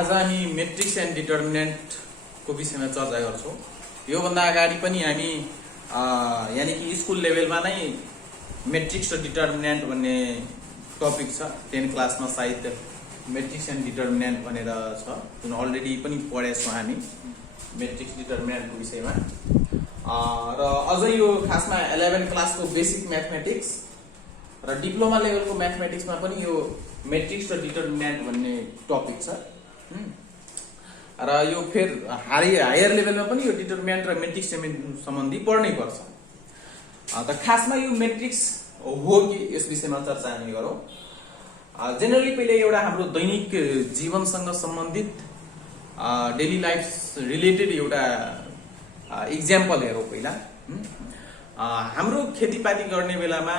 आज हामी matrix and determinant को विषयमा चर्चा गर्छौं। यो भन्दा अगाडि पनि हामी यानी कि स्कुल लेभलमा नै मेट्रिक्स र डिटर्मिनेन्ट भन्ने टपिक छ। 10 क्लासमा सायद मेट्रिक्स एन्ड डिटर्मिनेन्ट भनेर छ, जुन अलरेडी पनि पढेछौं हामी मेट्रिक्स डिटर्मिनेन्टको विषयमा। र अझ यो खासमा 11 क्लासको बेसिक म्याथमेटिक्स र डिप्लोमा लेभलको म्याथमेटिक्समा पनि यो मेट्रिक्स र डिटर्मिनेन्ट भन्ने टपिक छ। र यो फेर हायर लेभलमा पनि यो डिटर्मिनेन्ट र मेट्रिक्स सम्बन्धी पढ्नै पर्छ। त खासमा यो मेट्रिक्स हो कि यस विषयमा चर्चा हामी गरौँ। जेनरली पहिले एउटा हाम्रो दैनिक जीवनसँग सम्बन्धित डेली लाइफ रिलेटेड एउटा इक्जाम्पल हेरौँ पहिला। हाम्रो खेतीपाती गर्ने बेलामा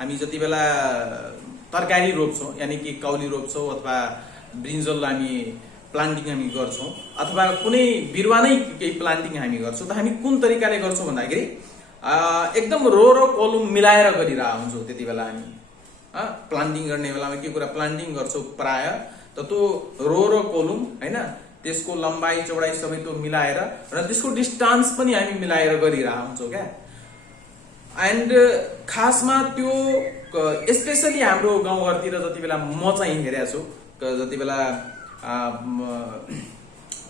हामी जति बेला तरकारी रोप्छौं, यानी कि काउली रोप्छौं अथवा ब्रिन्जल हामी प्लान्टिङ हामी गर्छौं अथवा कुनै बिरुवा नै केही प्लान्टिङ हामी गर्छौं, त हामी कुन तरिकाले गर्छौं भन्दाखेरि एकदम रो र कलम मिलाएर गरिरहेको हुन्छौं। त्यति बेला हामी प्लान्टिङ गर्ने बेलामा के कुरा प्लान्टिङ गर्छौं प्राय त त्यो रो र कलम हैन, त्यसको लम्बाई चौडाई सबै त्यो मिलाएर र त्यसको डिस्टेन्स पनि हामी मिलाएर गरिरहेको हुन्छौं क्या। एन्ड खासमा त्यो स्पेशली हाम्रो गाउँघरतिर जति बेला म चाहिँ हेरेको छु, जति बेला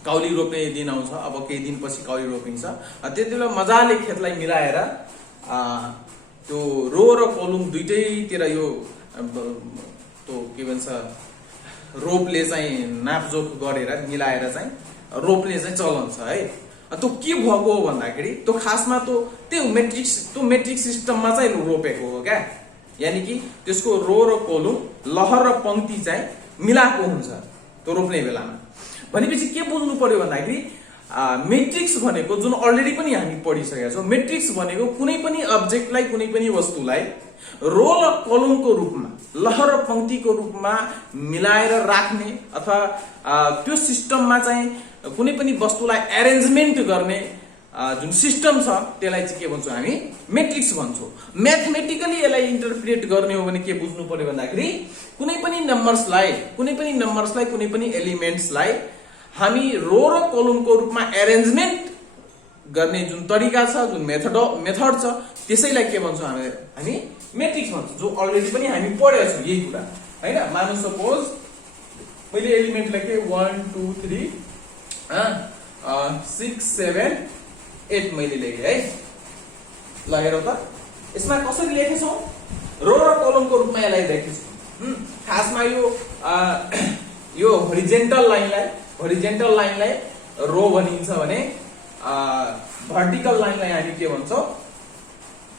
काउली रोप्ने दिन आउँछ, अब केही दिनपछि काउली रोपिन्छ, त्यति बेला मजाले खेतलाई मिलाएर त्यो रो र कलम दुईटैतिर यो त्यो के भन्छ रोपले चाहिँ नापजोख गरेर मिलाएर चाहिँ रोप्ने चाहिँ चलन छ है। त्यो के भएको हो भन्दाखेरि त्यो खासमा त्यो मेट्रिक्स सिस्टममा चाहिँ रोपेको हो क्या। यानी कि त्यसको रो र कलम लहर र पंक्ति चाहिँ मिलाएको हुन्छ त्यो रोप्ने बेलामा। भनेपछि के बुझ्नु पर्यो भन्दाखेरि मेट्रिक्स भनेको जुन अलरेडी पनि हामी पढिसकेका छौं, मेट्रिक्स भनेको कुनै पनि अब्जेक्टलाई कुनै पनि वस्तुलाई रो र कलमको रूपमा लहर र पंक्तिको रूपमा मिलाएर राख्ने अथवा त्यो सिस्टममा चाहिँ कुनै पनि वस्तुलाई एरेन्जमेन्ट गर्ने जुन सिस्टम छ त्यसलाई चाहिँ के भन्छौं हामी मेट्रिक्स भन्छौं। म्याथमेटिकली यसलाई इन्टरप्रेट गर्ने हो भने के बुझ्नु पर्यो भन्दाखेरि कुनै पनि नम्बर्सलाई कुनै पनि एलिमेन्ट्सलाई हामी रो र कलमको रूपमा एरेन्जमेन्ट गर्ने जुन तरिका छ, जुन मेथड छ, त्यसैलाई के भन्छौं हामी मेट्रिक्स भन्छौं, जो अलरेडी पनि हामी पढेका छौं यही कुरा हैन। मानौ सपोज मैले एलिमेन्ट लेखे 1 2 3 6 7 8 मैले लेखे है। ल हेरौँ त यसमा कसरी लेखेछौं, रो र कलमको रूपमा यसलाई लेखेछौं। खासमा यो होरिजेन्टल लाइनलाई रो भनिन्छ भने भर्टिकल लाइनलाई हामी के भन्छौं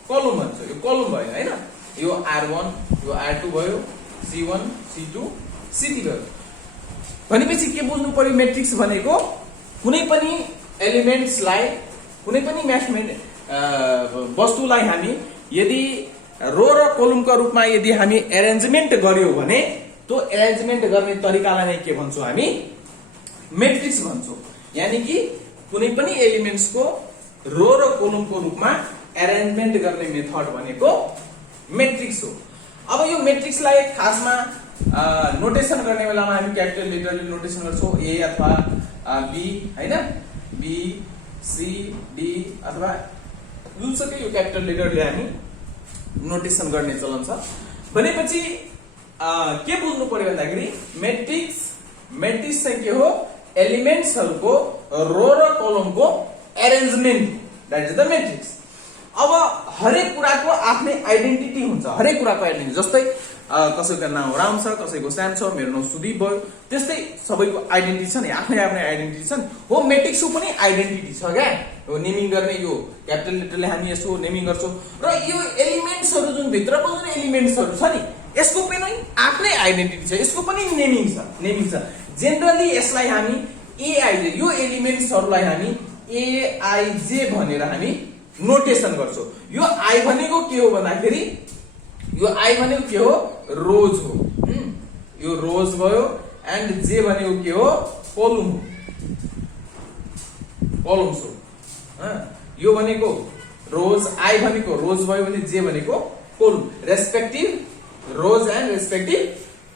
कलम भन्छौं। यो कलम भयो हैन, यो R1 यो R2 भयो, C1 C2 C3 भयो। भनेपछि के बुझ्नु पर्यो, मेट्रिक्स भनेको कुनै पनि एलिमेन्ट्सलाई कुनै पनि वस्तुलाई हामी यदि रो र कलमको रूपमा यदि हामी एरेन्जमेन्ट गर्यौं भने त्यो एरेन्जमेन्ट गर्ने तरिकालाई नै के भन्छौं हामी मेट्रिक्स भन्छौं। यानी कि कुनै पनि एलिमेन्ट्सको रो र कलमको रूपमा एरेन्जमेन्ट गर्ने मेथड भनेको मेट्रिक्स हो। अब यो मेट्रिक्सलाई खासमा नोटेसन गर्ने बेलामा हामी क्यापिटल लेटरले नोटेसन गर्छौं, ए अथवा बी हैन, बी सी डी अथवा जुनसुकै यो क्यापिटल लेटरले हामी नोटेसन गर्ने चलन छ। भनेपछि के बुझ्नु पर्यो भन्दाखेरि मेट्रिक्स चाहिँ के हो, एलिमेन्ट्सहरुको रो र कलमको arrangement, that is the matrix. अब हरेक कुराको आफ्नै आइडेन्टिटी हुन्छ, हरेक कुराको आइडेन्टिटी। जस्तै कसैको नाम राम छ, कसैको श्याम छ, मेरो नाम सुदीप भयो, त्यस्तै सबैको आइडेन्टिटी छ नि, आफ्नै आइडेन्टिटी छन्। हो मेट्रिक्सको पनि आइडेन्टिटी छ क्या। यो नेमिङ गर्ने यो क्यापिटल लेटरले हामी यसो नेमिङ गर्छौं र यो एलिमेन्ट्सहरु जुन भित्रको जुन एलिमेन्ट्सहरु छ नि यसको पनि आफ्नै आइडेन्टिटी छ, यसको पनि नेमिङ छ। जेनरली यसलाई हामी एआईजे, यो एलिमेन्ट्सहरुलाई हामी एआईजे भनेर हामी नोटेसन गर्छौं। यो आई भनेको के हो भन्दाखेरि यो आई भनेको के हो, रोज हो, यो रोज भयो। एन्ड जे भनेको के हो, कलम हो, कलम्स हो। यो भनेको रोज, आई भनेको रोज भयो भने जे भनेको कलम, रेस्पेक्टिभ रोज एन्ड रेस्पेक्टिभ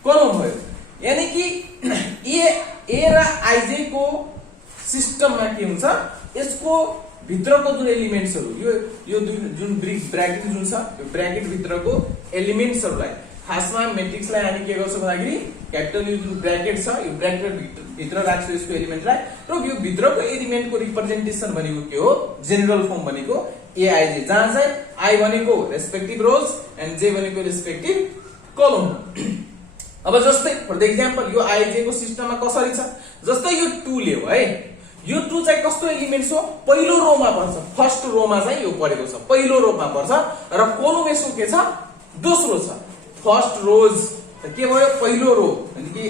कलम भयो। यानी कि ए र आइजे को सिस्टममा के हुन्छ, यसको भित्रको जुन एलिमेन्ट्सहरु, यो जुन ब्र्याकेट जुन छ, यो ब्र्याकेट भित्रको एलिमेन्ट्सहरुलाई खासमा मेट्रिक्सलाई हामी के गर्छौं भन्दाखेरि क्यापिटल यु जुन ब्र्याकेट छ, यो ब्र्याकेट भित्र राख्छौं यसको एलिमेन्टलाई, र यो भित्रको एलिमेन्टको रिप्रेजेन्टेसन भनेको के हो, जेनरल फर्म भनेको एआइजे, जहाँ चाहिँ आई भनेको रेस्पेक्टिभ रोज एन्ड जे भनेको रेस्पेक्टिभ कलम। अब जस्तै फर द एक्जाम्पल यो आइजे को सिस्टममा कसरी छ, जस्तै यो 2 लियो है, यो 2 चाहिँ कस्तो एलिमेन्ट्स हो, पहिलो रोमा पर्छ, फर्स्ट रोमा चाहिँ यो परेको छ, पहिलो रोमा पर्छ, र कोलम यसको के छ, दोस्रो छ। फर्स्ट रोज के भयो, पहिलो रो, किनकि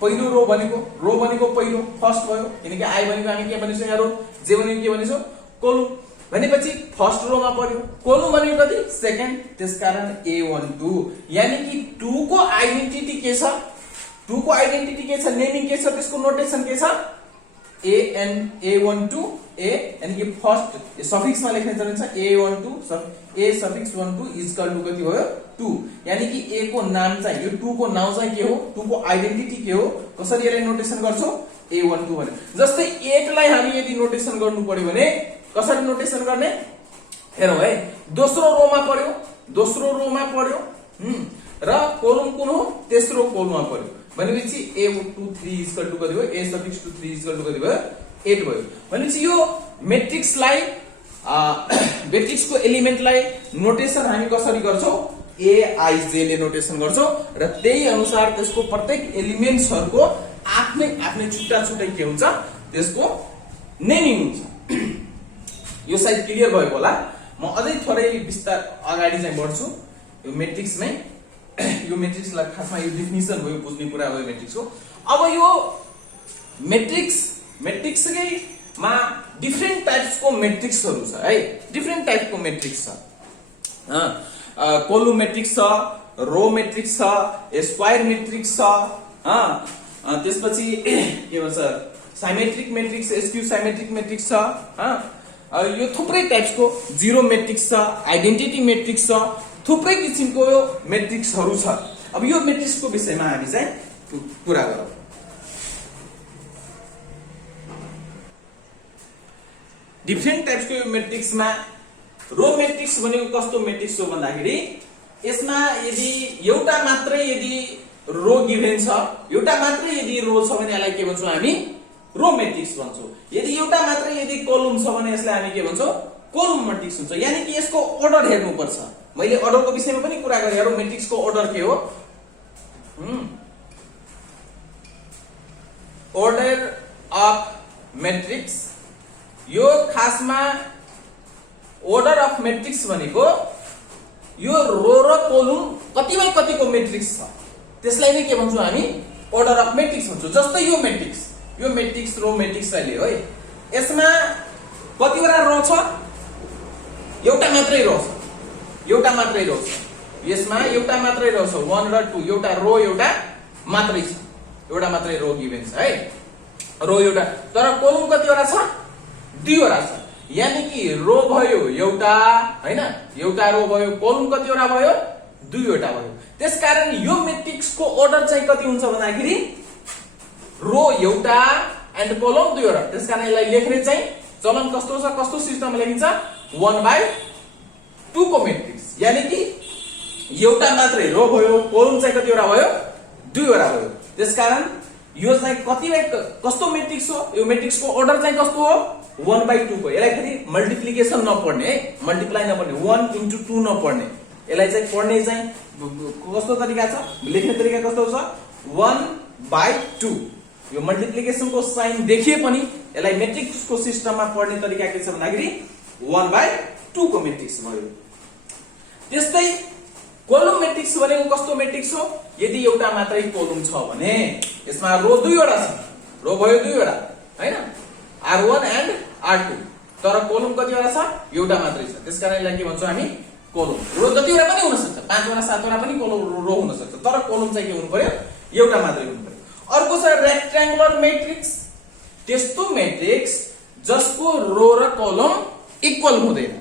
पहिलो रो भनेको पहिलो फर्स्ट भयो, किनकि आई भनेको हामी के भनिसक्यो यहाँ रो, जे भनेको के भनिसक्यो कोलम, भनेपछि फर्स्ट रोमा पर्यो, कोलम भनेको कति, सेकेन्ड, त्यसकारण A12, यानी कि 2 को आइडेन्टिटी के छ, 2 को आइडेन्टिटी के छ, नेमिङ के छ, त्यसको नोटेसन के छ, A12 A, यानी कि फर्स्ट सफिक्समा लेख्ने चलन छ A12 A suffix 12 is equal to कति भयो 2, यानी कि A को नाम चाहिँ, यो 2 को नाउँ चाहिँ के हो, 2 को आइडेन्टिटी के हो, कसरी यसलाई नोटेसन गर्छौ A12 भने। जस्तै 8 लाई हामी यदि नोटेसन गर्नु पर्यो भने कसरी नोटेसन गर्ने, हेरौँ है, दोस्रो रोमा पर्यो, र कोलम कुन हो, तेस्रो कोलममा पर्यो, भनेपछि A23 इज इक्वल टु कति भयो, A suffix 23 is equal to कति भयो, 8 भयो। भनेपछि यो मेट्रिक्सलाई मेट्रिक्सको एलिमेन्टलाई नोटेसन हामी कसरी गर्छौं, एआइजे ले नोटेसन गर्छौं, र त्यही अनुसार त्यसको प्रत्येक एलिमेन्ट्सहरुको आफ्नै आफ्नै छुट्टा छुट्टै के हुन्छ, त्यसको नेमिङ हुन्छ। यो साइड क्लियर भयो होला। म अझै थोरै विस्तार अगाडि चाहिँ बढ्छु यो मेट्रिक्समै। यो मेट्रिक्सलाई खासमा यो डेफिनिसन भयो, बुझ्ने कुरा भयो मेट्रिक्सको। अब यो मेट्रिक्सकैमा डिफरेन्ट टाइप्सको मेट्रिक्सहरु छ है, डिफरेन्ट टाइपको मेट्रिक्स छ। कोलम मेट्रिक्स छ, रो मेट्रिक्स छ, स्क्वायर मेट्रिक्स छ, त्यसपछि के भन्छ symmetric matrix, skew symmetric matrix छ, यो थुप्रै टाइप्सको जीरो मेट्रिक्स छ, आइडेन्टिटी मेट्रिक्स छ, थुप्रै किसिमको यो मेट्रिक्सहरु छ। अब यो मेट्रिक्सको विषयमा हामी चाहिँ कुरा गरौँ। डिफरेन्ट टाइप्सको यो मेट्रिक्समा रो मेट्रिक्स भनेको कस्तो मेट्रिक्स हो भन्दाखेरि, यसमा यदि एउटा मात्रै यदि रो गिभेन छ, एउटा मात्रै यदि रो छ भने यसलाई के भन्छौँ हामी, रो मेट्रिक्स भन्छौँ। यदि एउटा मात्रै यदि कोलम छ भने यसलाई हामी के भन्छौँ, कोलम मेट्रिक्स हुन्छ। यानी कि यसको अर्डर हेर्नुपर्छ। मैले अर्डरको विषयमा पनि कुरा गरेँ, रो मेट्रिक्सको अर्डर के हो, अर्डर अफ मेट्रिक्स। यो खासमा अर्डर अफ मेट्रिक्स भनेको यो रो र कोलम कतिमै कतिको मेट्रिक्स छ, त्यसलाई नै के भन्छौँ हामी, अर्डर अफ मेट्रिक्स भन्छौँ। जस्तै यो मेट्रिक्स रो मेट्रिक्सलाई लियो है, यसमा कतिवटा रो छ, एउटा मात्रै रो छ, यसमा एउटा मात्रै रो छ, 1 र 2, एउटा रो एउटा मात्रै छ, एउटा मात्रै रो गिभेन छ है, रो एउटा। तर कोलम कतिवटा छ, 2 वटा छ, यानी कि रो भयो एउटा हैन, एउटा रो भयो, कोलम कतिवटा भयो, 2 वटा भयो। त्यसकारण यो मेट्रिक्सको अर्डर चाहिँ कति हुन्छ भन्दाखेरि रो एउटा एन्ड कोलम 2 वटा। त्यसकारण यसलाई लेख्ने चाहिँ चलन कस्तो छ, कस्तो सिस्टममा लेखिन्छ, 1/2 को मेट्रिक्स, यानी कि एउटा मात्रै रो भयो, कोलम चाहिँ कतिवटा भयो, 2 वटा भयो। त्यसकारण यो चाहिँ कस्तो मेट्रिक्स हो, यो मेट्रिक्सको अर्डर चाहिँ कस्तो हो, 1/2 को। यसलाई फेरि मल्टिप्लिकेसन नपढ्ने है, मल्टिप्लाई नपढ्ने, 1 × 2 नपढ्ने, यसलाई चाहिँ पढ्ने चाहिँ कस्तो तरिका छ, लेख्ने तरिका कस्तो छ, 1/2। यो मल्टिप्लिकेसनको साइन देखिए पनि यसलाई मेट्रिक्सको सिस्टममा पढ्ने तरिका के छ भन्दाखेरि 1/2 को मेट्रिक्स भयो। त्यस्तै कोलम मेट्रिक्स भनेको कस्तो मेट्रिक्स हो, यदि एउटा मात्रै कोलम छ भने यसमा रो 2 वटा छ, रो भयो 2 वटा हैन, R1 एन्ड R2, तर कोलम कतिवटा छ, एउटा मात्रै छ। त्यसकारण यसलाई के भन्छौँ हामी, कोलम। रो जतिवटा पनि हुन सक्छ, 5 वटा 7 वटा पनि कोलम रो हुन सक्छ, तर कोलम चाहिँ के हुनु पर्यो, एउटा मात्रै हुनु पर्यो। अर्को छ रेक्ट्याङ्गुलर मेट्रिक्स। त्यस्तो मेट्रिक्स जसको रो र कोलम इक्वल हुँदैन,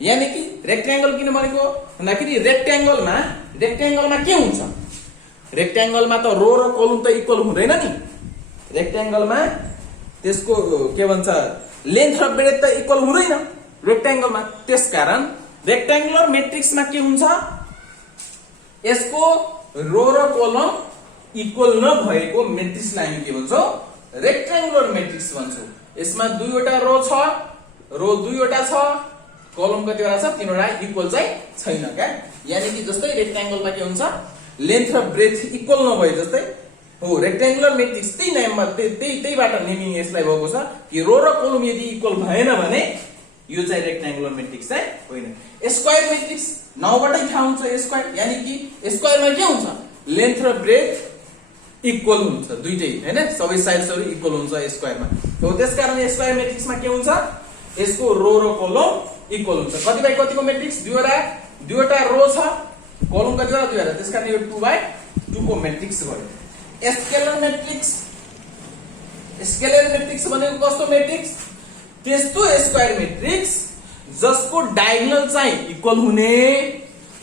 यानी कि रेक्ट्याङ्गल किन भनेको भन्दाखेरि रेक्ट्याङ्गलमा के हुन्छ, रेक्ट्याङ्गलमा त रो र कलम त इक्वल हुँदैन नि। रेक्ट्याङ्गलमा त्यसको के भन्छ लेन्थ र ब्रेथ त इक्वल हुँदैन रेक्ट्याङ्गलमा। त्यसकारण रेक्ट्याङ्गुलर मेट्रिक्समा के हुन्छ, यसको रो र कलम इक्वल नभएको मेट्रिक्सलाई हामी के भन्छौँ, रेक्ट्याङ्गुलर मेट्रिक्स भन्छौँ। यसमा दुईवटा रो छ, रो दुईवटा छ, कलम कतिवटा छ, तीनवटा इक्वल चाहिँ छैन क्या। यानी कि जस्तै रेक्ट्याङ्गलमा के हुन्छ, लेन्थ र ब्रेथ इक्वल नभए जस्तै हो रेक्ट्याङ्गुलर मेट्रिक्स। त्यही नाममा त्यहीबाट नेमिङ यसलाई भएको छ कि रो र कलम यदि इक्वल भएन भने यो चाहिँ रेक्ट्याङ्गुलर मेट्रिक्स चाहिँ होइन। स्क्वायर मेट्रिक्स नाउँबाटै थाहा हुन्छ स्क्वायर, यानी कि स्क्वायरमा के हुन्छ, लेन्थ र ब्रेथ इक्वल हुन्छ दुईटै हैन, सबै साइड्सहरु इक्वल हुन्छ स्क्वायरमा। हो त्यसकारण स्क्वायर मेट्रिक्समा के हुन्छ, यसको रो र कलम इक्वल हुन्छ। कति बाइ कतिको मेट्रिक्स, दुईवटा रो छ, कलम कतिवटा, दुईवटा, त्यसकारण यो 2 बाइ 2 को मेट्रिक्स भयो। स्केलर मेट्रिक्स, स्केलर मेट्रिक्स भनेको कस्तो मेट्रिक्स, त्यस्तो स्क्वायर मेट्रिक्स जसको डायगोनल चाहिँ इक्वल हुने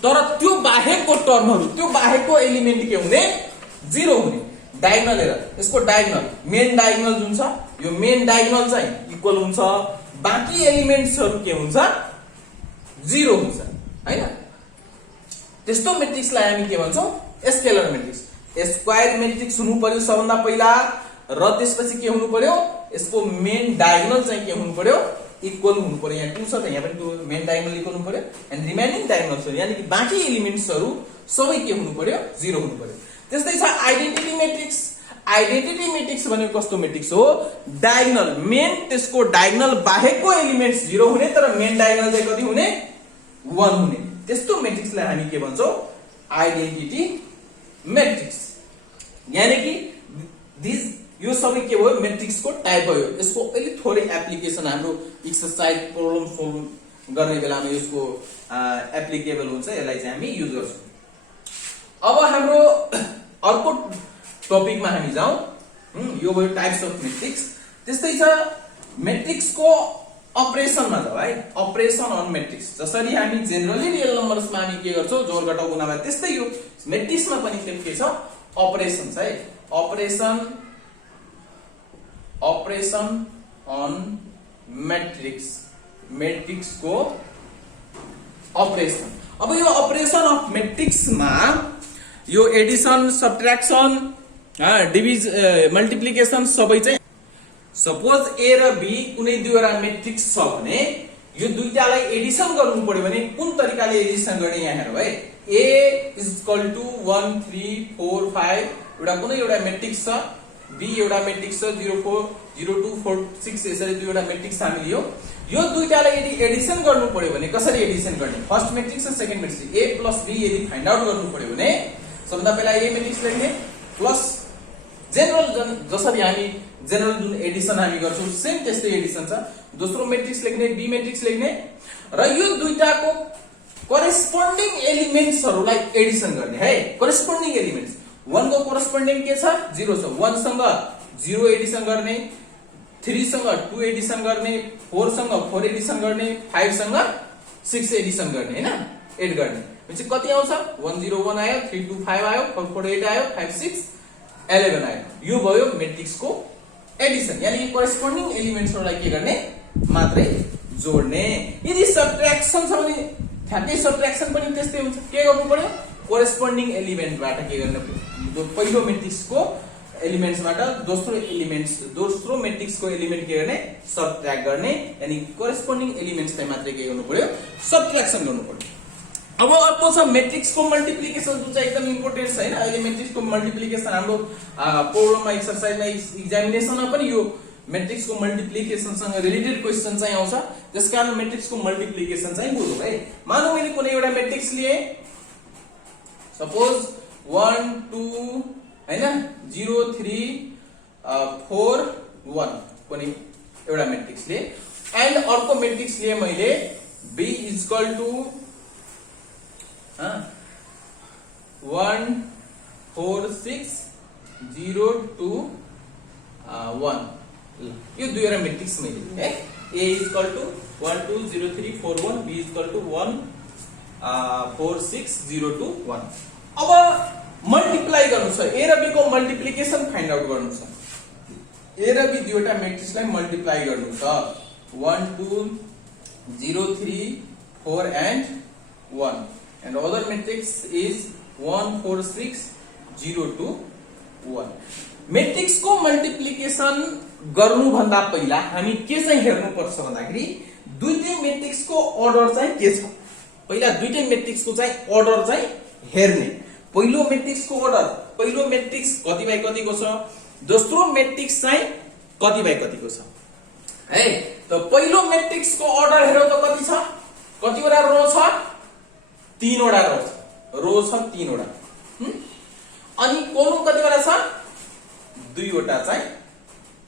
तर त्यो बाहेकको टर्महरु, त्यो बाहेकको एलिमेन्ट के हुने, 0 हुने। डायगोनल हेर, यसको डायगोनल मेन डायगोनल जुन छ, यो मेन डायगोनल चाहिँ इक्वल हुन्छ, बाँकी एलिमेन्ट्सहरु के हुन्छ, 0 हुन्छ हैन। त्यस्तो मेट्रिक्सलाई हामी के भन्छौं, स्केलर मेट्रिक्स। स्क्वायर मेट्रिक्स हुनु पर्यो सबभन्दा पहिला, र त्यसपछि के हुनु पर्यो, यसको मेन डायगोनल चाहिँ के हुनु पर्यो, इक्वल हुनु पर्यो। यहाँ 2 छ त, यहाँ पनि 2 मेन डायगोनल इक्वल हुनु पर्यो, एन्ड रिमेनिङ डायगोनल्स यानी कि बाँकी एलिमेन्ट्सहरु सबै के हुनु पर्यो, 0 हुनु पर्यो। त्यस्तै छ आइडेन्टिटी मेट्रिक्स। आइडेन्टिटी मेट्रिक्स भनेको कस्तो मेट्रिक्स हो, डायगोनल मेन त्यसको डायगोनल बाहेकको एलिमेन्ट्स 0 हुने तर मेन डायगोनल चाहिँ कति हुने, 1 हुने। त्यस्तो मेट्रिक्सलाई हामी के भन्छौं, आइडेन्टिटी मेट्रिक्स। यानी कि यो सबै के भयो, मेट्रिक्सको टाइप भयो। यसको अलि थोरै एप्लिकेसन हाम्रो एक्सरसाइज प्रब्लम सोल्भ गर्ने बेलामा यसको एप्लिकेबल हुन्छ, यसलाई चाहिँ हामी युज गर्छौं। अब हाम्रो अर्को टपिकमा हामी जाउँ, यो भयो टाइप्स अफ मेट्रिक्स। त्यस्तै छ मेट्रिक्सको अपरेसनमा जाऊ है, अपरेसन अन मेट्रिक्स। जसरी हामी जेनरली रियल नम्बर्समा हामी के गर्छौं, जोड घटाउ गुणाभाग, त्यस्तै यो मेट्रिक्समा पनि के छ, अपरेसन छ है। अपरेसन अन मेट्रिक्स, मेट्रिक्सको अपरेसन। अब यो अपरेसन अफ मेट्रिक्समा यो एडिसन, सब्ट्र्याक्सन, मल्टिप्लिकेसन सबै चाहिँ, सपोज ए र बी कुनै दुईवटा मेट्रिक्स छ भने यो दुईटालाई एडिसन गर्नु पर्यो भने कुन तरिकाले एडिसन गर्ने, यहाँ हेरौ है। ए इज इक्वल टु 1 3 4 5 एउटा कुनै एउटा मेट्रिक्स छ, बी एउटा मेट्रिक्स छ 0 4 0 2 4 6, यसरी दुईवटा मेट्रिक्स हामी लियो। यो दुईटालाई यदि एडिसन गर्नु पर्यो भने कसरी एडिसन गर्ने, फर्स्ट मेट्रिक्स र second matrix A plus B यदि फाइन्ड आउट गर्नु पर्यो भने सबभन्दा पहिला ए मेट्रिक्स लेख्ने प्लस जेनरल, जसरी हामी जेनरल जुन एडिसन हामी गर्छौं सेम त्यस्तै एडिसन छ। दोस्रो मेट्रिक्स लेख्ने, बी मेट्रिक्स लेख्ने र यो दुईटाको करेस्पोन्डिङ एलिमेन्ट्सहरुलाई एडिसन गर्ने है। करेस्पोन्डिङ एलिमेन्ट्स 1 को करेस्पोन्डिङ के छ, 0 छ, 1 सँग 0 एडिसन गर्ने, 3 सँग 2 एडिसन गर्ने, 4 सँग 4 एडिसन गर्ने, 5 सँग 6 एडिसन गर्ने हैन, एड गर्ने।पछि कति आउँछ, 1 0 1 आयो, 3 2 5 आयो, 4 4 8 आयो, 5 6 11 आयो। यो भयो मेट्रिक्सको एडिसन, यानी करेस्पोन्डिङ एलिमेन्ट्सहरुलाई के गर्ने, मात्रै जोड्ने। यदि सब्ट्र्याक्सन छ भने ठ्याक्कै सब्ट्र्याक्सन पनि त्यस्तै हुन्छ, के गर्नु पर्यो, करेस्पोन्डिङ एलिमेन्टबाट के गर्ने, पहिलो मेट्रिक्सको एलिमेन्ट्सबाट दोस्रो मेट्रिक्सको एलिमेन्ट के गर्ने, सब्ट्र्याक्ट गर्ने, यानी करेस्पोन्डिङ एलिमेन्ट्सलाई मात्रै के गर्नु पर्यो, सब्ट्र्याक्सन गर्नु पर्यो। अब अर्को छ मेट्रिक्सको मल्टिप्लिकेसन, जुन चाहिँ एकदम इम्पोर्टेन्ट छ हैन। अहिले मेट्रिक्सको मल्टिप्लिकेसन हाम्रो प्रोब्लममा, एक्सरसाइजमा, एक्जामिनेसनमा पनि यो मेट्रिक्सको मल्टिप्लिकेसनसँग रिलेटेड क्वेशन चाहिँ आउँछ। त्यसकारण मेट्रिक्सको मल्टिप्लिकेसन चाहिँ बुझौँ है। मानौ मैले कुनै एउटा मेट्रिक्स लिए, सपोज 1 2 हैन 0 3 4 1 कुनै एउटा मेट्रिक्स लिए, एन्ड अर्को मेट्रिक्स लिए मैले b इज इक्वल टु 1 4 6 0 2 1। यो दुईवटा मेट्रिक्स मैले है, a is equal to 1 2 0 3 4 1, b is equal to 1 4 6 0 2 1। अब मल्टिप्लाई गर्नु छ, ए र बी को मल्टिप्लिकेसन फाइन्ड आउट गर्नु छ। ए र बी दुईवटा मेट्रिक्सलाई मल्टिप्लाई गर्नु छ, 1 2 0 3 4 and 1 and other matrix is 1 4 6 0 2 1। Matrix को मल्टिप्लिकेसन गर्नु भन्दा पहिला हामी के चाहिँ हेर्नु पर्छ भन्दाखेरि दुईटै मेट्रिक्स को अर्डर चाहिँ के छ। पहिला दुईटै मेट्रिक्स को चाहिँ अर्डर चाहिँ हेर्ने। पहिलो मेट्रिक्स को अर्डर, पहिलो मेट्रिक्स कति बाइ कतिको छ, दोस्रो मेट्रिक्स चाहिँ कति बाइ कतिको छ है। त पहिलो मेट्रिक्स को अर्डर हेरौ त कति छ, कतिवटा रो छ, 3 वटा रो छ, रो छ 3 वटा। अनि कोलम कतिवटा छ, 2 वटा चाहिँ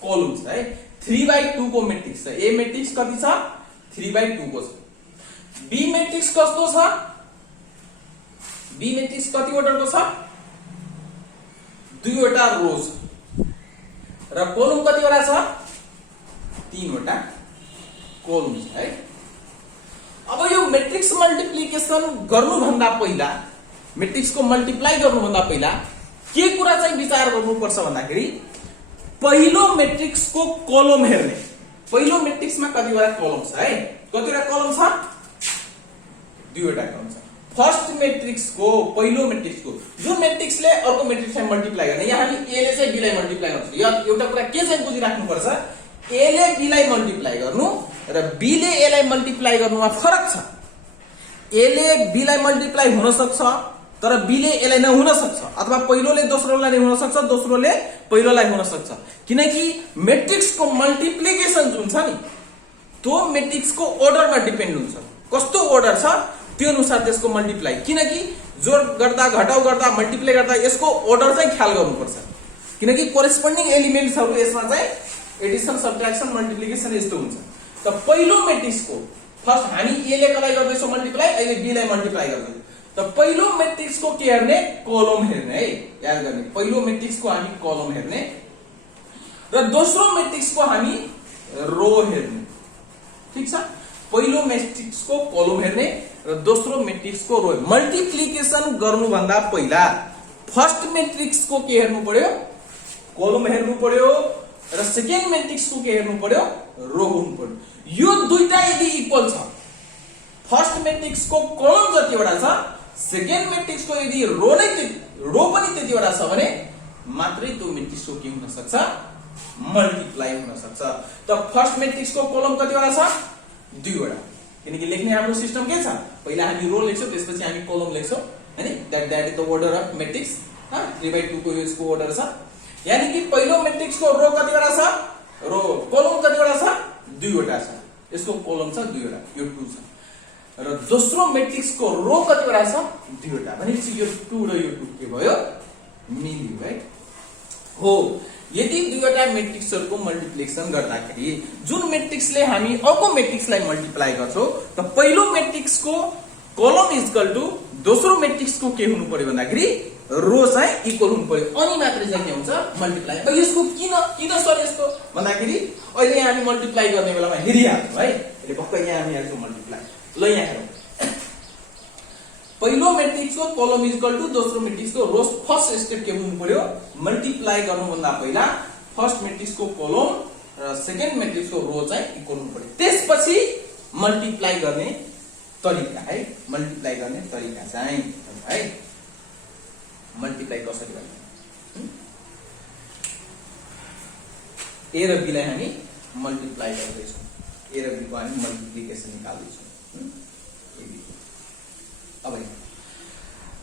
कोलम छ है। 3/2 को मेट्रिक्स छ। ए मेट्रिक्स कति छ, 3/2 को छ। बी मेट्रिक्स कस्तो छ, बी मेट्रिक्स कति वटाको छ, 2 वटा रो छ र कोलम कतिवटा छ, 3 वटा कोलम छ है। अब यो मेट्रिक्स मल्टिप्लिकेसन गर्नु भन्दा पहिला, मेट्रिक्स को मल्टिप्लाई गर्नु भन्दा पहिला के कुरा चाहिँ विचार गर्नुपर्छ भन्दाखेरि पहिलो मेट्रिक्स को कलम हेर्ने। पहिलो मेट्रिक्समा कतिवटा कलम छ है, कतिवटा कलम छ, 2 वटा कलम छ। फर्स्ट मेट्रिक्स को, पहिलो मेट्रिक्स को जुन मेट्रिक्सले अर्को मेट्रिक्सलाई मल्टिप्लाई गर्ने, यहाँ हामी ए ले चाहिँ बी लाई मल्टिप्लाई गर्छ। यो एउटा कुरा के चाहिँ बुझिराख्नु पर्छ, ए ले बी लाई मल्टिप्लाई गर्नु र बी ले ए लाई मल्टिप्लाई गर्नुमा फरक छ। ए ले बी लाई मल्टिप्लाई हुन सक्छ तर बी ले ए लाई नहुन सक्छ, अथवा पहिलोले दोस्रोलाई हुन सक्छ, दोस्रोले पहिलोलाई हुन सक्छ। किनकि मेट्रिक्स को मल्टिप्लिकेसन जुन छ नि त्यो मेट्रिक्स को अर्डरमा डिपेन्ड हुन्छ। कस्तो अर्डर छ त्यो अनुसार त्यसको मल्टिप्लाई, किनकि जोड गर्दा घटाउ गर्दा मल्टिप्लाई गर्दा यसको अर्डर चाहिँ ख्याल गर्नुपर्छ। किनकि कोरेस्पोन्डिङ एलिमेन्ट्सहरु यसमा चाहिँ एडिसन सब्ट्र्याक्सन मल्टिप्लिकेसन यस्तो हुन्छ। त पहिलो मेट्रिक्स को फर्स्ट हामी ए ले कसलाई गर्दैछौं मल्टिप्लाई, अहिले बी लाई मल्टिप्लाई गर्दैछौं। त पहिलो मेट्रिक्स को के हेर्ने, कलम हेर्ने है, याद गर्ने। पहिलो मेट्रिक्स को हामी कलम हेर्ने र दोस्रो मेट्रिक्स को हामी रो हेर्ने। ठीक छ, पहिलो मेट्रिक्स को कलम हेर्ने र दोस्रो मेट्रिक्स को रो। मल्टिप्लिकेसन गर्नु भन्दा पहिला फर्स्ट मेट्रिक्स को के हेर्नु पर्यो, कलम हेर्नु पर्यो र सेकेन्ड मेट्रिक्स को के हेर्नु पर्यो, रो हुनु पर्यो। यो दुईटा यदि इक्वल छ, फर्स्ट मेट्रिक्स को कलम जतिवटा छ, सेकेन्ड मेट्रिक्स को यदि रो पनि त्यतिवटा छ भने मात्रै त्यो मेट्रिक्स को के हुन सक्छ, मल्टिप्लाई हुन सक्छ। त फर्स्ट मेट्रिक्स को कलम कतिवटा छ, 2 वटा। किनकि लेख्ने हाम्रो सिस्टम के छ, पहिला हामी रो लेख्छौं त्यसपछि हामी कलम लेख्छौं हैन। That is the order of matrix. 3/2 को यसको अर्डर छ। यानी कि पहिलो मेट्रिक्स को रो कतिवटा छ, रो कलम कतिवटा छ, 2 वटा छ। यसको कलम छ 2 वटा, यो 2 छ। र दोस्रो मेट्रिक्स को रो कतिवटा छ, 2 वटा। भनेपछि यो 2 र यो 2 के भयो, मिल्यो है। हो, यदि दुईवटा मेट्रिक्सहरुको मल्टिप्लिकेसन गर्दाखेरि जुन मेट्रिक्सले हामी अर्को मेट्रिक्सलाई मल्टिप्लाई गर्छौं त पहिलो मेट्रिक्स को कलम इक्वल टु दोस्रो मेट्रिक्स को के हुनु पर्यो भन्दाखेरि रो चाहिँ इक्वल हुनु पर्यो, अनि मात्रै चाहिँ के हुन्छ, मल्टिप्लाई। अब यसको किन सर यस्तो भन्दाखेरि अहिले हामी मल्टिप्लाई गर्ने बेलामा हेरिहाल्छौं है। अहिले भक्कै यहाँ हामी हेर्छौं मल्टिप्लाई। ल यहाँ हेरौं, पहिलो मेट्रिक्स को कलम इक्वल टु दोस्रो मेट्रिक्स को रो। फर्स्ट स्टेप के हुनु पर्यो, मल्टिप्लाई गर्नु भन्दा पहिला फर्स्ट मेट्रिक्स को कलम र सेकेन्ड मेट्रिक्स को रो चाहिँ इक्वल हुनु पर्यो। त्यसपछि मल्टिप्लाई गर्ने तरिका है, मल्टिप्लाई गर्ने तरिका चाहिँ है, मल्टिप्लाई कसरी गर्ने। ए र बी लाई हामी मल्टिप्लाई गर्दैछौं, ए र बी को हामी मल्टिप्लिकेसन निकाल्दैछौं। अब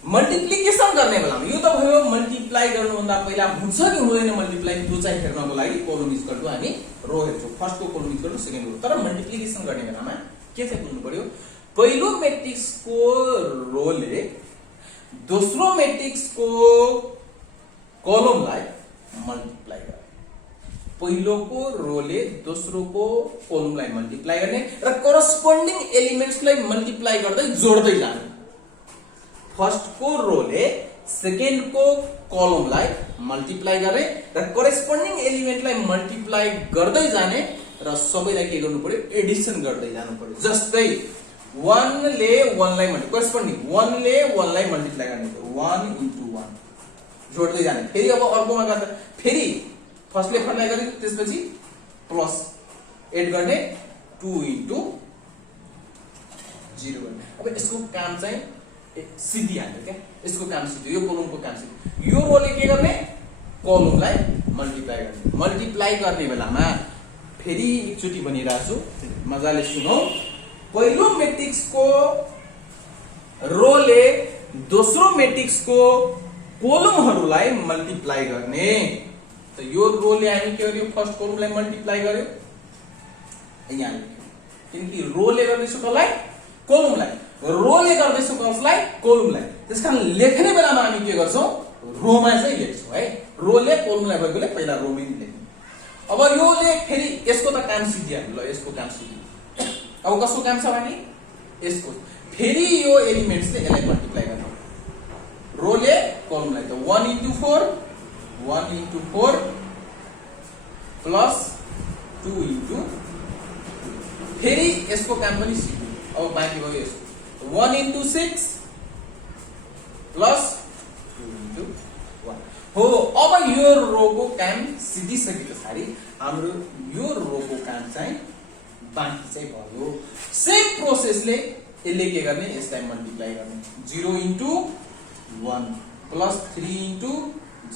मल्टिप्लिकेसन गर्ने बेलामा यो त भयो मल्टिप्लाई गर्नु भन्दा पहिला हुन्छ कि हुँदैन मल्टिप्लाई, त्यो चाहिँ हेर्नको लागि कलम इक्वल टु हामी रो हेर्छौं। फर्स्ट को कलम इक्वल टु सेकेन्ड रो। तर मल्टिप्लिकेसन गर्ने बेलामा के चाहिँ बुझ्नु पर्यो, पहिलो मेट्रिक्स को रोले दोस्रो मेट्रिक्स को कलमलाई मल्टिप्लाई गर्ने। पहिलो को रोले दोस्रो को कलमलाई मल्टिप्लाई गर्ने र करस्पोन्डिङ एलिमेन्ट्सलाई मल्टिप्लाई गर्दै जोड्दै जाने। फर्स्ट को रोले सेकेन्ड को कलमलाई मल्टिप्लाई गर्ने र करेस्पोन्डिङ एलिमेन्टलाई मल्टिप्लाई गर्दै जाने र सबैलाई के गर्नु पर्यो, एडिसन गर्दै जानु पर्यो। जस्तै 1 ले 1 लाई मल्टिप्लाई, करेस्पोन्डिङ 1 ले 1 लाई मल्टिप्लाई गर्ने, 1 into 1 जोड्दै जाने। फेरि अब अर्कोमा गर्दा फेरि फर्स्टले फर्लाई गरे त्यसपछि प्लस एड गर्ने 2 into 0 गर्ने। अब यसको काम चाहिँ सिद्धिहाल्यो क्या, यसको काम सिद्धियो, यो कोलमको काम सिद्धियो। यो रोले के गर्ने कोलमलाई मल्टिप्लाई गर्ने। मल्टिप्लाई गर्ने बेलामा फेरि एकचोटि भनिरहेछु मजाले सुनौ। पहिलो मैट्रिक्सको रोले दोस्रो मैट्रिक्सको कोलमहरूलाई मल्टिप्लाई गर्ने। त यो रोले हामी के गर्यो फर्स्ट कोलमलाई मल्टिप्लाई गर्यो यहाँ लेख्यो, किनकि रोले गर्दैछ कसलाई कोलमलाई, रोले गर्दैछ कसलाई कोलमलाई। त्यसकारण लेख्ने बेलामा हामी के गर्छौं रोमा चाहिँ लेख्छौं है। रोले कोलमलाई भएकोले पहिला रोमै लेख्ने। अब योले फेरि यसको त काम सिद्धिहाल्यो, ल यसको काम सिद्धियो। अब कसको काम छ भने यसको फेरि यो एलिमेन्ट्सले यसलाई मल्टिप्लाई गर्नु। रोले कोलमलाई त 1 into 4 प्लस 2 into फेरि यसको काम पनि सिक्यो। अब बाँकी भयो यसको 1 into 6 प्लस 2 into 1 हो। अब यो रोको काम सिद्धिसके पछाडि हाम्रो यो रोको काम चाहिँ बाँकी चाहिँ भयो। सेम प्रोसेसले यसले के गर्ने यसलाई मल्टिप्लाई गर्ने 0 into 1 प्लस 3 into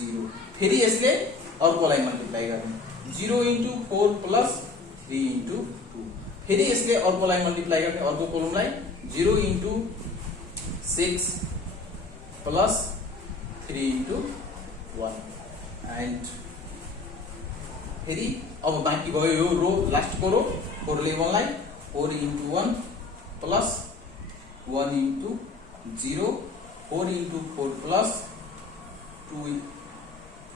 0 फेरि यसले अर्कोलाई मल्टिप्लाई गर्ने 0 into 4 प्लस 3 into 2 फेरि यसले अर्कोलाई मल्टिप्लाई गर्ने अर्को कोलमलाई 0 into 6 प्लस 3 into 1 एन्ड फेरि अब बाँकी भयो यो रो लास्टको रो 4 ले 1 लाई 4 into 1 plus 1 into 0 4 into 4 plus 2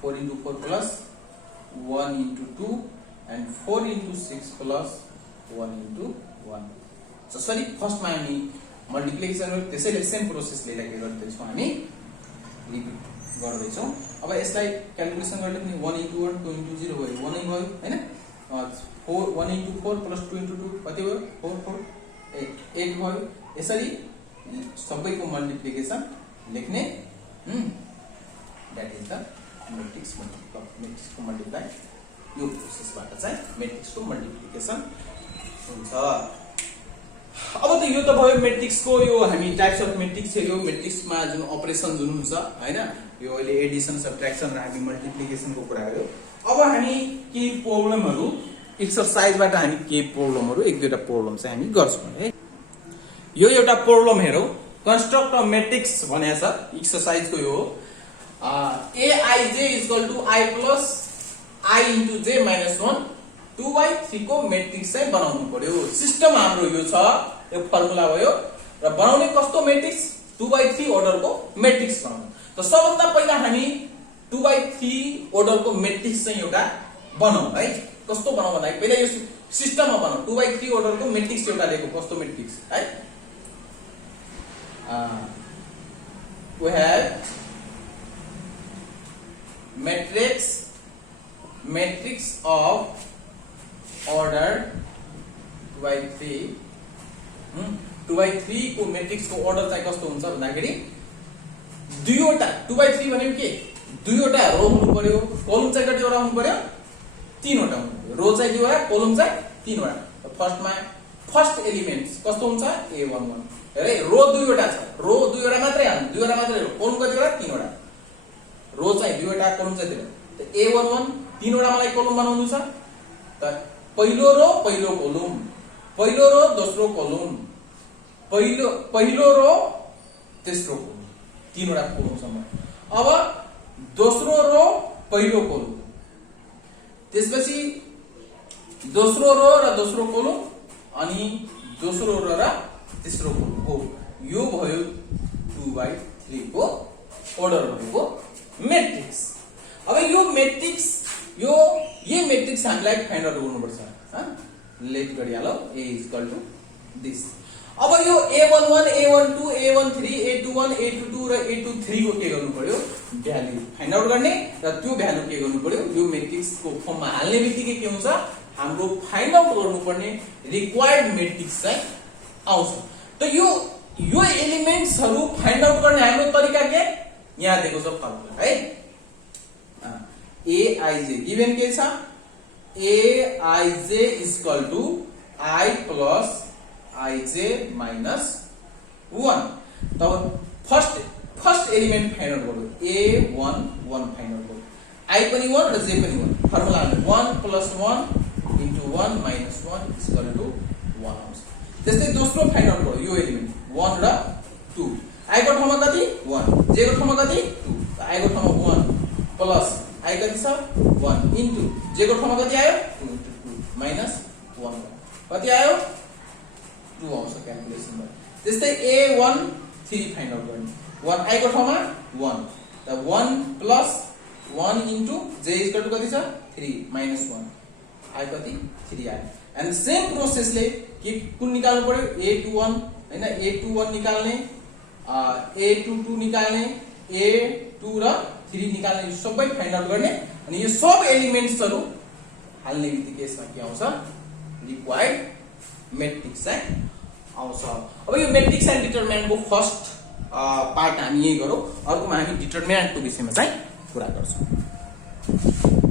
4 into 4 plus 1 into 2 and 4 into 6 plus 1 into 1 जसरी फर्स्टमा हामी मल्टिप्लिकेसन त्यसैले सेम प्रोसेसले के गर्दैछौँ हामी रिपिट गर्दैछौँ। अब यसलाई क्याल्कुलेसन गर्ने पनि 1 into 1 2 into 0 भयो 1 नै भयो हैन। 1 into 4 plus 2 into 2 कति भयो 4 4 8 भयो। यसरी सबैको मल्टिप्लिकेसन लेख्ने दैट इज द मैट्रिक्स को मल्टिप्लाई। यो प्रोसेसबाट चाहिँ मैट्रिक्सको मल्टिप्लिकेसन हुन्छ। अब त यो त भयो मैट्रिक्सको यो हामी टाइप्स अफ मैट्रिक्स हेर्यो। मैट्रिक्समा जुन अपरेसन जुन हुन्छ हैन यो अहिले एडिसन सबट्र्याक्सन र हामी मल्टिप्लिकेसनको कुरा गर्यो। अब हामी के प्रब्लमहरु एक्सरसाइजबाट हामी के प्रब्लमहरु एक दुईटा प्रब्लम चाहिँ हामी गर्छौं है। यो एउटा प्रब्लम हेरौं। कंस्ट्रक्ट अ मैट्रिक्स भनेको छ एक्सरसाइजको यो aij equal to i plus i into j minus 1 2/3 को मैट्रिक्स चाहिँ बनाउनु पर्यो। सिस्टम हाम्रो यो छ, यो फर्मुला भयो र बनाउने कस्तो मैट्रिक्स 2/3 अर्डरको मैट्रिक्स बनाउनु। त सबभन्दा पहिला हामी 2/3 अर्डरको मैट्रिक्स चाहिँ एउटा बनाऊ है। कस्तो बनाऊ भन्दा पहिला यो सिस्टममा बनाऊ। 2/3 अर्डरको मैट्रिक्स एउटा लेखौ। कस्तो मैट्रिक्स है we have matrix of order 2/3 2/3 को मैट्रिक्स को अर्डर चाहिँ कस्तो हुन्छ भन्दाखेरि दुईवटा 2/3 भनेको के दुईवटा रो हुनु पर्यो। कोलम चाहिँ कतिवटा हुनु पर्यो 3 वटा हुनु पर्यो। रो चाहिँ दुईवटा कोलम चाहिँ 3 वटा। फर्स्टमा फर्स्ट एलिमेन्ट्स कस्तो हुन्छ a11 हेरे रो दुईवटा छ। रो दुईवटा मात्रै हाल्नु दुईवटा मात्रै रो कोलम कतिवटा 3 वटा। रो चाहिँ दुईवटा कोलम चाहिँ 3 वटा। त a11 3 वटा मलाई कोलम बनाउनु छ। त पहिलो रो पहिलो कोलम पहिलो रो दोस्रो कोलम पहिलो रो तेस्रो कोलम 3 वटा कोलमसम्म। अब दोस्रो रो पहिलो कोलम त्यसपछि दोस्रो रो र दोस्रो कोलम अनि दोस्रो रो र तेस्रो कोलम हो। यो भयो 2/3 को अर्डर भएको मैट्रिक्स। अब यो मैट्रिक्स ये मैट्रिक्स हामीलाई फाइन्ड आउट गर्नुपर्छ। लेट गरिहालौ a इक्वल टु दिस। अब यो a11 a12 a13 a21 a22 र a23 को के गर्नु पर्यो भ्यालु फाइन्ड आउट गर्ने र त्यो भ्यालु के गर्नु पर्यो यो मैट्रिक्स को फर्ममा हाल्ने बित्तिकै के हुन्छ हाम्रो फाइन्ड आउट गर्नुपर्ने रिक्वायर्ड मैट्रिक्स चाहिँ आउँछ। त यो एलिमेन्ट्सहरु फाइन्ड आउट गर्ने हाम्रो तरिका के यहाँ दिएको छ फर्मुला है। एआईजे गिभन के छ a i j equal to i plus i j minus 1 तब फर्स्ट एलिमेंट फाइन्ड आउट गरौँ a1 1 फाइन्ड आउट गरौँ आई पनि 1 र जे पनि 1 formula 1 plus 1 into 1 minus 1 equal to 1 आउँछ त्यस्तै दोस्रो फाइन्ड आउट गरौँ यो एलिमेन्ट 1 र 2 आई को ठाउँमा कति 1 जे को ठाउँमा कति 2 आई को ठाउँमा 1 प्लस आई कति छ 1 इन्टु जे को ठाउँमा कति आयो 2 इन्टु 2 माइनस 1 कति आयो 2 आउँछ क्याल्कुलेसनमा त्यस्तै a1 3 फाइन्ड आउट गर्ने 1 आई को ठाउँमा 1 त 1 plus 1 into J equal to कति छ 3 माइनस 1 आई कति 3 आयो एन्ड सेम प्रोसेसले के कुन निकाल्नु पर्यो a21 हैन a21 निकाल्ने a22 निकाल्ने a2 र 3 निकाल्ने यो सबै फाइन्ड आउट गर्ने अनि यो सब एलिमेन्ट्सहरु हाल्ने बित्तिकै यसमा के आउँछ रिक्वायर्ड मेट्रिक्स चाहिँ आउँछ अब यो मेट्रिक्स एन्ड डिटरमिनेन्टको फर्स्ट पार्ट हामी यही गरौँ अर्कोमा हामी डिटरमिनेन्टको विषयमा चाहिँ कुरा गर्छौं